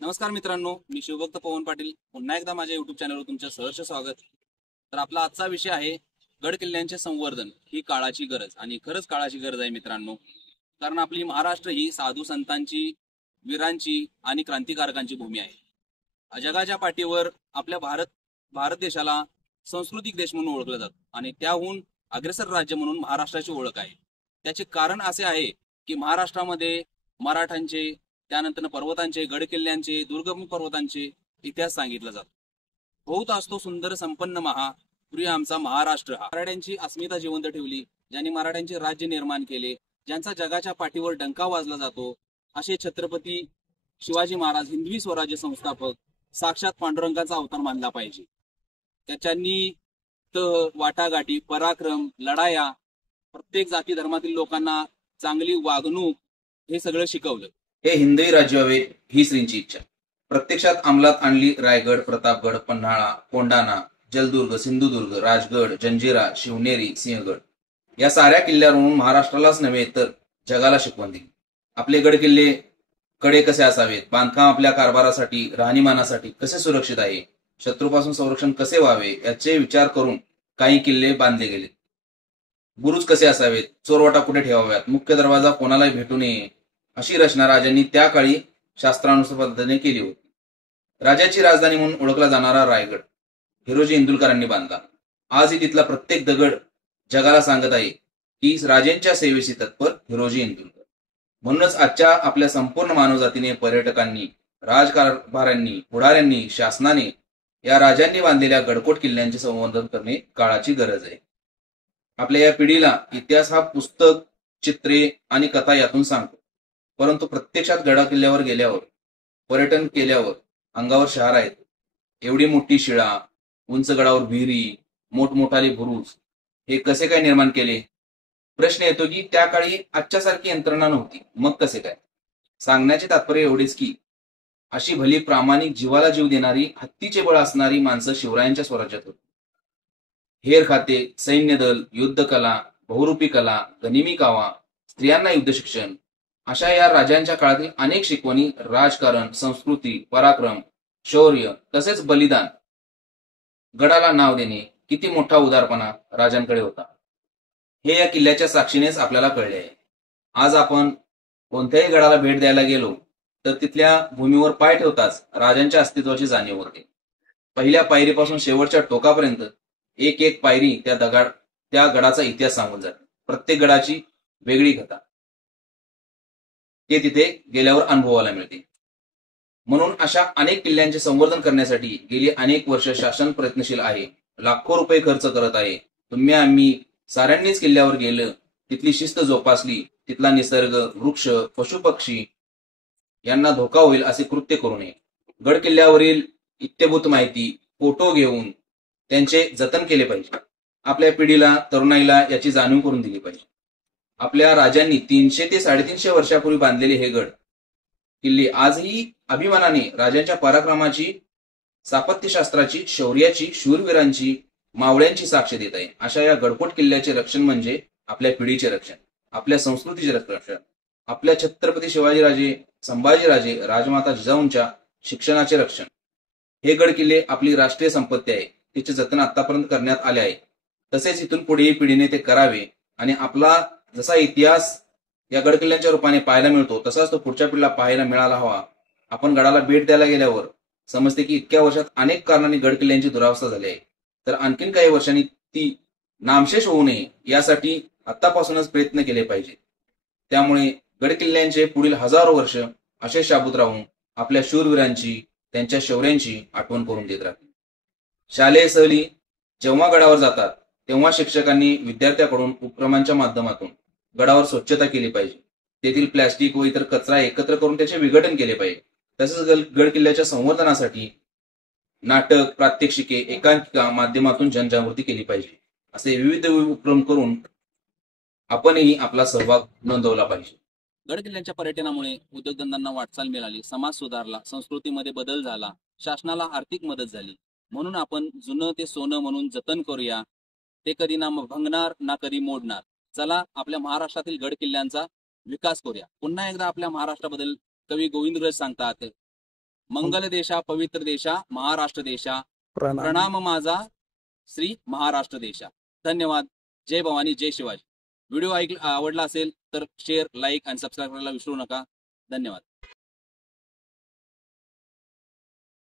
नमस्कार मित्रांनो, मी शिवभक्त पवन पाटील पुन्हा एकदा माझ्या युट्यूब चॅनलवर तुमचं सहर्ष स्वागत। तर आपला आजचा विषय आहे गड किल्ल्यांचे संवर्धन ही काळाची गरज। आणि खरंच काळाची गरज आहे मित्रांनो, कारण आपली महाराष्ट्र ही साधू संतांची, वीरांची आणि क्रांतिकारकांची भूमी आहे। जगाच्या पाठीवर आपल्या भारत देशाला सांस्कृतिक देश म्हणून ओळखलं जातं आणि त्याहून अग्रेसर राज्य म्हणून महाराष्ट्राची ओळख आहे। त्याचे कारण असे आहे की महाराष्ट्रामध्ये मराठ्यांचे, त्यानंतर पर्वतांचे, गड किल्ल्यांचे, दुर्गम पर्वतांचे इतिहास सांगितला जातो। बहुत असतो सुंदर संपन्न पूर्वी आमचा महाराष्ट्र हा मराठ्यांची अस्मिता जिवंत ठेवली, ज्यांनी मराठ्यांचे राज्य निर्माण केले, ज्यांचा जगाच्या पाठीवर डंका वाजला जातो, असे छत्रपती शिवाजी महाराज हिंदवी स्वराज्य संस्थापक साक्षात पांडुरंगाचा अवतार मानला पाहिजे। त्याच्यांनी वाटाघाटी, पराक्रम, लढाया, प्रत्येक जाती धर्मातील लोकांना चांगली वागणूक हे सगळं शिकवलं। हे हिंदवी राज्य व्हावे ही श्रींची इच्छा प्रत्यक्षात अंमलात आणली। रायगड, प्रतापगड, पन्हाळा, कोंढाणा, जलदुर्ग, सिंधुदुर्ग, राजगड, जंजिरा, शिवनेरी, सिंहगड या साऱ्या किल्ल्यावरून महाराष्ट्रालाच नव्हे तर जगाला शिकवण दिली। आपले गड किल्ले कडे कसे असावेत, बांधकाम आपल्या कारभारासाठी, राहणीमानासाठी कसे सुरक्षित आहे, शत्रूपासून संरक्षण कसे व्हावे याचे विचार करून काही किल्ले बांधले गेले। बुरुज कसे असावेत, चोरवाटा कुठे ठेवाव्यात, मुख्य दरवाजा कोणालाही भेटू नये अशी रचना राजांनी त्या काळी शास्त्रानुसार पद्धतीने केली होती। राजाची राजधानी म्हणून ओळखला जाणारा रायगड हिरोजी इंदुलकरांनी बांधला। आजही तिथला प्रत्येक दगड जगाला सांगत आहे की राजांच्या सेवेशी तत्पर हिरोजी इंदुलकर। म्हणूनच आजच्या आपल्या संपूर्ण मानवजातीने, पर्यटकांनी, राजकारभाऱ्यांनी, पुढाऱ्यांनी, शासनाने या राजांनी बांधलेल्या गडकोट किल्ल्यांचे संवर्धन करणे काळाची गरज आहे। आपल्या या पिढीला इतिहास हा पुस्तक, चित्रे आणि कथा यातून सांगतो, परंतु प्रत्यक्षात गडा किल्ल्यावर गेल्यावर, पर्यटन केल्यावर अंगावर शहारा येतो। एवढी मोठी शिळा, उंच गडावर विहिरी, मोठमोठाले बुरुज हे कसे काय निर्माण केले? प्रश्न येतो की त्या काळी आजच्यासारखी यंत्रणा नव्हती, मग कसे काय? सांगण्याचे तात्पर्य एवढेच की अशी भली प्रामाणिक, जीवाला जीव देणारी, हत्तीचे बळ असणारी माणसं शिवरायांच्या स्वराज्यात होती। हेर खाते, सैन्य दल, युद्धकला, बहुरूपी कला, गनिमी कावा, स्त्रियांना युद्ध शिक्षण अशा या राजांच्या काळातील अनेक शिकवणी, राजकारण, संस्कृती, पराक्रम, शौर्य तसेच बलिदान, गडाला नाव देणे, किती मोठा उदारपणा राजांकडे होता हे या किल्ल्याच्या साक्षीनेच आपल्याला कळले आहे। आज आपण कोणत्याही गडाला भेट द्यायला गेलो तर तिथल्या भूमीवर पाय ठेवताच राजांच्या अस्तित्वाची जाणीव होते। पहिल्या पायरीपासून शेवटच्या टोकापर्यंत एक एक पायरी त्या गडाचा इतिहास सांगून जाते। प्रत्येक गडाची वेगळी कथा ते तिथे गेल्यावर अनुभवायला मिळते। म्हणून अशा अनेक किल्ल्यांचे संवर्धन करण्यासाठी गेली अनेक वर्ष शासन प्रयत्नशील आहे, लाखो रुपये खर्च करत आहे। तुम्ही आम्ही साऱ्यांनीच किल्ल्यावर गेलं, तिथली शिस्त जोपासली, तिथला निसर्ग, वृक्ष, पशुपक्षी यांना धोका होईल असे कृत्य करू नये। गड किल्ल्यावरील इत्यभूत माहिती, फोटो घेऊन त्यांचे जतन केले पाहिजे। आपल्या पिढीला, तरुणाईला याची जाणीव करून दिली पाहिजे। आपल्या राजांनी 300 ते 350 वर्षापूर्वी बांधलेले हे गड किल्ले आजही अभिमानाने राजांच्या पराक्रमाची, स्थापत्यशास्त्राची, शौर्याची, शूरवीरांची, मावळ्यांची साक्ष देत आहे। अशा या गडकोट किल्ल्याचे रक्षण म्हणजे आपल्या पिढीचे रक्षण, आपल्या संस्कृतीचे रक्षण, आपल्या छत्रपती शिवाजीराजे, संभाजीराजे, राजमाता जिजाऊंच्या शिक्षणाचे रक्षण। हे गड किल्ले आपली राष्ट्रीय संपत्ती आहे, तिचे जतन आतापर्यंत करण्यात आले आहे, तसेच इथून पुढेही पिढीने ते करावे। आणि आपला जसा इतिहास या गड किल्ल्यांच्या रूपाने पाहायला मिळतो तसाच तो पुढच्या पिढीला पाहायला मिळाला हवा। आपण गडाला भेट द्यायला गेल्यावर समजते की इतक्या वर्षात अनेक कारणांनी गड किल्ल्यांची दुरावस्था झाली आहे, तर आणखीन काही वर्षांनी ती नामशेष होऊ नये यासाठी आतापासूनच प्रयत्न केले पाहिजे। त्यामुळे गड किल्ल्यांचे पुढील हजारो वर्ष असे शाबूत राहून आपल्या शूरवीरांची, त्यांच्या शौर्यांची आठवण करून देत राहतील। शालेय सहली जेव्हा गडावर जातात तेव्हा शिक्षकांनी विद्यार्थ्यांकडून उपक्रमांच्या माध्यमातून गडावर स्वच्छता केली पाहिजे। तेथील प्लॅस्टिक व इतर कचरा एकत्र करून त्याचे विघटन केले पाहिजे। तसेच गड किल्ल्याच्या संवर्धनासाठी नाटक, प्रात्यक्षिके, एकांकिका माध्यमातून जनजागृती केली पाहिजे। असे विविध उपक्रम करून आपणही आपला सहभाग नोंदवला पाहिजे। गड किल्ल्यांच्या पर्यटनामुळे उद्योगधंद्यांना वाटचाल मिळाली, समाज सुधारला, संस्कृतीमध्ये बदल झाला, शासनाला आर्थिक मदत झाली। म्हणून आपण जुनं ते सोनं म्हणून जतन करूया, ते कधी ना भंगणार ना कधी मोडणार। चला आपल्या महाराष्ट्रातील गड किल्ल्यांचा विकास करूया। पुन्हा एकदा आपल्या महाराष्ट्राबद्दल कवी गोविंदराज सांगतात, मंगल देशा पवित्र देशा महाराष्ट्र देशा प्रणाम माझा श्री महाराष्ट्र देशा. धन्यवाद. जय भवानी जय शिवाजी. व्हिडिओ आवडला असेल तर शेअर, लाईक आणि सबस्क्राईब करायला विसरू नका. धन्यवाद.